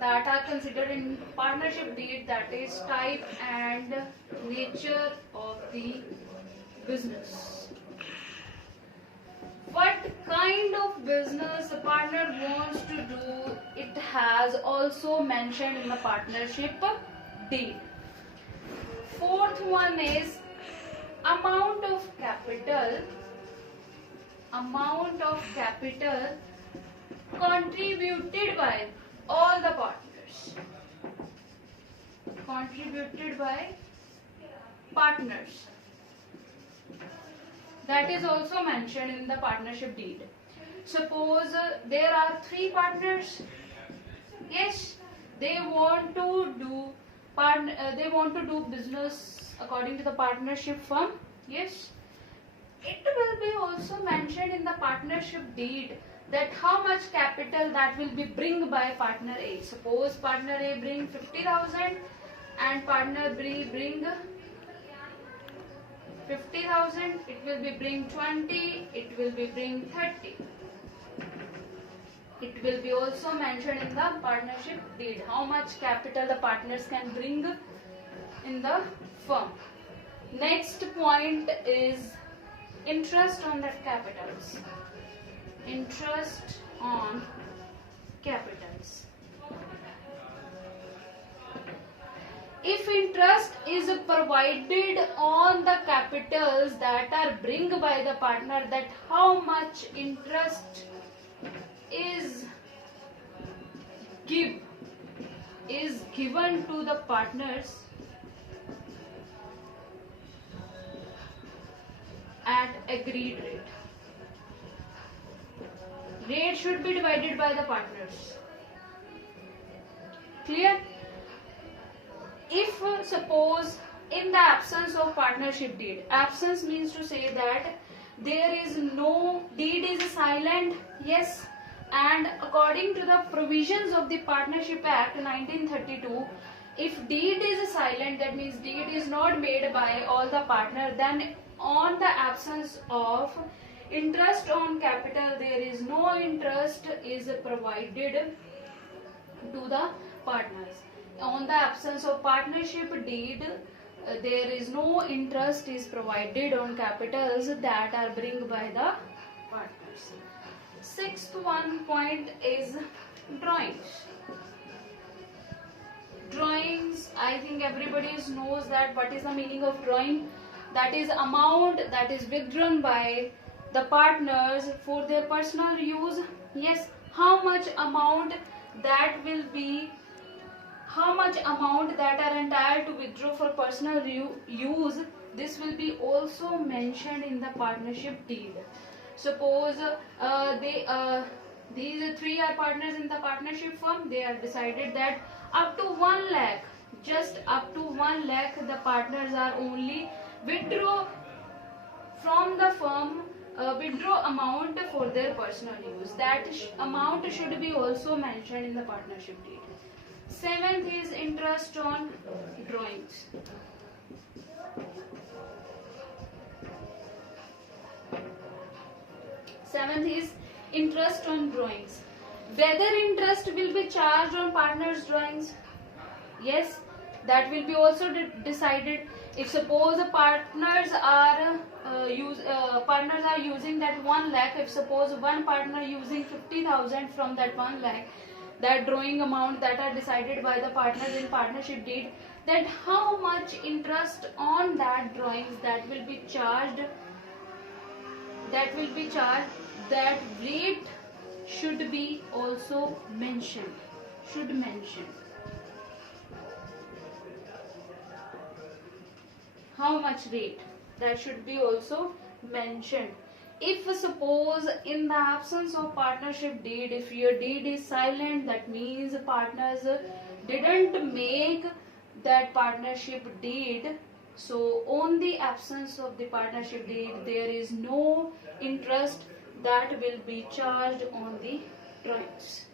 that are considered in partnership deed, that is type and nature of the business. What kind of business the partner wants to do, it has also mentioned in the partnership deed. Fourth one is amount of capital contributed by all the partners. That is also mentioned in the partnership deed. Suppose there are 3 partners. Yes, they want to do business according to the partnership firm. Yes, it will be also mentioned in the partnership deed that how much capital that will be bring by partner A. Suppose partner A bring 50,000 and partner B bring 50,000. It will be bring 20. It will be bring 30. It will be also mentioned in the partnership deed how much capital the partners can bring in the firm. Next point is interest on that capitals. Interest on capitals. If interest is provided on the capitals that are bring by the partner, that how much interest is given to the partners at agreed rate. Rate should be divided by the partners. Clear? If suppose in the absence of partnership deed, absence means to say that there is no deed is silent. Yes, and according to the provisions of the Partnership Act 1932, if deed is silent, that means deed is not made by all the partner, then on the absence of interest on capital, there is no interest is provided to the partners. On the absence of partnership deed, there is no interest is provided on capitals that are bring by the partners. Sixth one point is drawings. Drawings, I think everybody knows that what is the meaning of drawing. That is amount that is withdrawn by the partners for their personal use. Yes, how much amount that will be, how much amount that are entitled to withdraw for personal use, this will be also mentioned in the partnership deed. Suppose these 3 are partners in the partnership firm. They are decided that up to 1 lakh, just up to 1 lakh, the partners are only withdraw from the firm, withdraw amount for their personal use. That amount should be also mentioned in the partnership deed. 7th is interest on drawings. Seventh is interest on drawings. Whether interest will be charged on partners' drawings, yes, that will be also decided. If suppose partners are using that 1 lakh, if suppose one partner using 50,000 from that 1 lakh, that drawing amount that are decided by the partners in partnership deed, then how much interest on that drawings that will be charged, that rate should be also mentioned, how much rate, that should be also mentioned. If suppose in the absence of partnership deed, if your deed is silent, that means partners didn't make that partnership deed. So on the absence of the partnership deed, there is no interest that will be charged on the drawings.